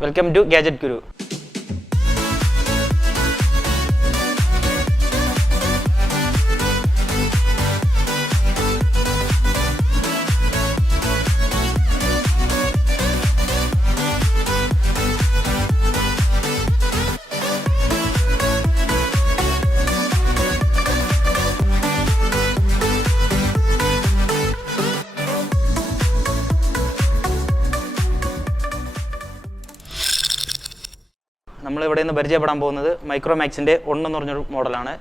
Welcome to Gadget Guru. പരിചയപ്പെടാൻ പോകുന്നത് മൈക്രോമാക്സിന്റെ ഒന്നെന്ന് പറഞ്ഞൊരു മോഡലാണ്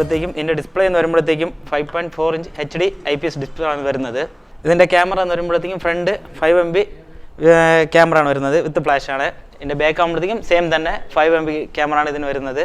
ഇതാകുമ്പോഴത്തേക്കും ഇതിന്റെ ഡിസ്പ്ലേ എന്ന് വരുമ്പോഴത്തേക്കും five point four inch H D I P S display ആണ് വരുന്നത്. ഇതിന്റെ ക്യാമറ എന്ന് വരുമ്പോഴത്തേക്കും front five M B camera ആണ് വരുന്നത് വിത്ത് ഫ്ലാഷ് ആണ്. ഇതിന്റെ ബാക്ക് ആകുമ്പോഴത്തേക്കും സെയിം തന്നെ ഫൈവ് എം ബി ക്യാമറ ആണ് ഇതിന് വരുന്നത്.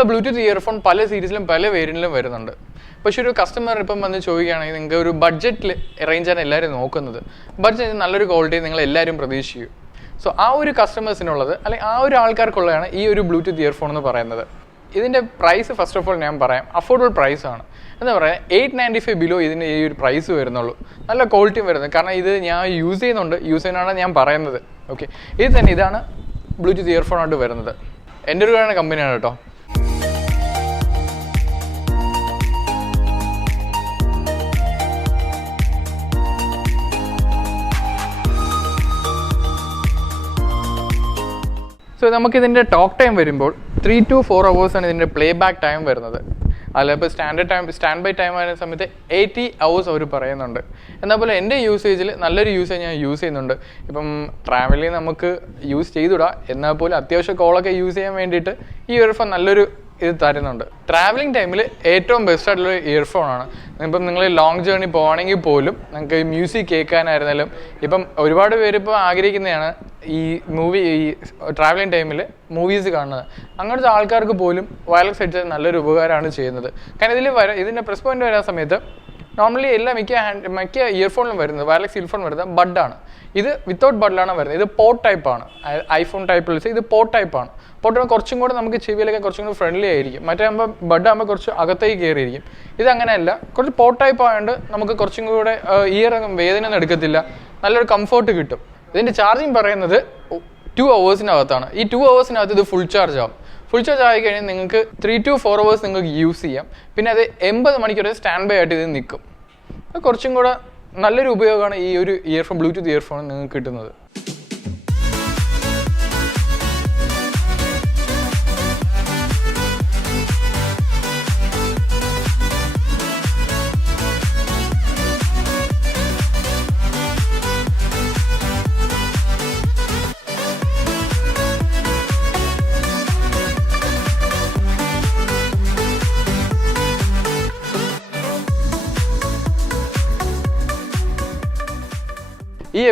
നമ്മൾ ബ്ലൂടൂത്ത് ഇയർഫോൺ പല സീരീസിലും പല വേരിയന്റിലും വരുന്നുണ്ട്. പക്ഷേ ഒരു കസ്റ്റമർ ഇപ്പം വന്ന് ചോദിക്കുകയാണെങ്കിൽ നിങ്ങൾക്ക് ഒരു ബഡ്ജറ്റിൽ റേഞ്ചാണ് എല്ലാവരും നോക്കുന്നത്. ബഡ്ജറ്റ് നല്ലൊരു ക്വാളിറ്റി നിങ്ങൾ എല്ലാവരും പ്രതീക്ഷിക്കും. സോ ആ ഒരു കസ്റ്റമേഴ്സിനുള്ളത് അല്ലെങ്കിൽ ആ ഒരു ആൾക്കാർക്കുള്ളതാണ് ഈ ഒരു ബ്ലൂടൂത്ത് ഇയർഫോൺ എന്ന് പറയുന്നത്. ഇതിന്റെ പ്രൈസ് ഫസ്റ്റ് ഓഫ് ഓൾ ഞാൻ പറയാം. അഫോർഡബിൾ പ്രൈസ് ആണ്. എന്താ പറയുക എയ്റ്റ് നയന്റി ഫൈവ് ബിലോ ഇതിന്റെ ഈ ഒരു പ്രൈസ് വരുന്നുള്ളൂ. നല്ല ക്വാളിറ്റിയും വരുന്നത് കാരണം ഇത് ഞാൻ യൂസ് ചെയ്യുന്നുണ്ട്. യൂസ് ചെയ്യുന്നതാണ് ഞാൻ പറയുന്നത്. ഓക്കെ ഇത് തന്നെ ഇതാണ് ബ്ലൂടൂത്ത് ഇയർഫോൺ ആയിട്ട് വരുന്നത്. എന്റെ ഒരു കമ്പനിയാണ് കേട്ടോ. സോ നമുക്കിതിന്റെ ടോക്ക് ടൈം വരുമ്പോൾ ത്രീ ടു ഫോർ ആണ് ഇതിന്റെ പ്ലേ ബാക്ക് ടൈം വരുന്നത്. അല്ല ഇപ്പോൾ standard time stand by time ആയിരുന്ന സമയത്ത് എയ്റ്റി അവേഴ്സ് അവർ പറയുന്നുണ്ട്. എന്നാൽ പോലെ എന്റെ യൂസേജിൽ നല്ലൊരു യൂസേജ് ഞാൻ യൂസ് ചെയ്യുന്നുണ്ട്. ഇപ്പം ട്രാവലിൽ നമുക്ക് യൂസ് ചെയ്തുവിടാം എന്നാൽ പോലും അത്യാവശ്യം കോളൊക്കെ യൂസ് ചെയ്യാൻ വേണ്ടിയിട്ട് ഈ ഒരു ഫോൺ നല്ലൊരു ഇത് തരുന്നുണ്ട്. ട്രാവലിംഗ് ടൈമിൽ ഏറ്റവും ബെസ്റ്റ് ആയിട്ടുള്ള ഇയർഫോൺ ആണ്. ഇപ്പം നിങ്ങൾ ലോങ് ജേർണി പോകണമെങ്കിൽ പോലും നിങ്ങൾക്ക് മ്യൂസിക് കേൾക്കാനായിരുന്നാലും ഇപ്പം ഒരുപാട് പേര് ഇപ്പോൾ ആഗ്രഹിക്കുന്നതാണ് ഈ മൂവി ഈ ട്രാവലിംഗ് ടൈമിൽ മൂവീസ് കാണുന്നത്. അങ്ങനത്തെ ആൾക്കാർക്ക് പോലും വയർലെസ് ഹെഡ്സെറ്റ് നല്ലൊരു ഉപകാരമാണ് ചെയ്യുന്നത്. കാരണം ഇതിൽ വര ഇതിന്റെ പ്രസ് പോയിന്റ് വരാൻ സമയത്ത് നോർമലി എല്ലാ മിക്ക ഹാൻഡ് മിക്ക ഇയർഫോണിലും വരുന്നത് വയർലെസ് ഇയർഫോൺ വരുന്നത് ബഡാണ് ഇത് വിത്തൗട്ട് ബഡിലാണ് വരുന്നത്. ഇത് പോർട്ട് ടൈപ്പാണ് ഐഫോൺ ടൈപ്പിൽ വെച്ച് ഇത് പോർട്ട് ടൈപ്പാണ് പോർട്ട് കുറച്ചും കൂടെ നമുക്ക് ചെവിയിലൊക്കെ കുറച്ചും കൂടെ ഫ്രണ്ട്ലി ആയിരിക്കും. മറ്റേ ആകുമ്പോൾ ബഡ് ആകുമ്പോൾ കുറച്ച് അകത്തേക്ക് കയറിയിരിക്കും ഇത് അങ്ങനെയല്ല. കുറച്ച് പോർട്ട് ടൈപ്പ് ആയതുകൊണ്ട് നമുക്ക് കുറച്ചും കൂടെ ഇയർ വേദന ഒന്നും എടുക്കത്തില്ല. നല്ലൊരു കംഫർട്ട് കിട്ടും. ഇതിന്റെ ചാർജിങ് പറയുന്നത് ടു അവേഴ്സിനകത്താണ് ഈ ടു അവേഴ്സിനകത്ത് ഇത് ഫുൾ ചാർജ് ആവും. ഫുൾ ചാർജ് ആയി കഴിഞ്ഞാൽ നിങ്ങൾക്ക് ത്രീ ടു ഫോർ അവേഴ്സ് നിങ്ങൾക്ക് യൂസ് ചെയ്യാം. പിന്നെ അത് എൺപത് മണിക്കൂർ സ്റ്റാൻഡ് ബൈ ആയിട്ട് ഇത് നിൽക്കും. കുറച്ചും കൂടെ നല്ലൊരു ഉപയോഗമാണ് ഈ ഒരു ഇയർഫോൺ ബ്ലൂടൂത്ത് ഇയർഫോൺ നിങ്ങൾക്ക് കിട്ടുന്നത്.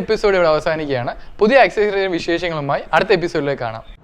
എപ്പിസോഡ് ഇവിടെ അവസാനിക്കുകയാണ്. പുതിയ അക്സസറി വിശേഷങ്ങളുമായി അടുത്ത എപ്പിസോഡിലേക്ക് കാണാം.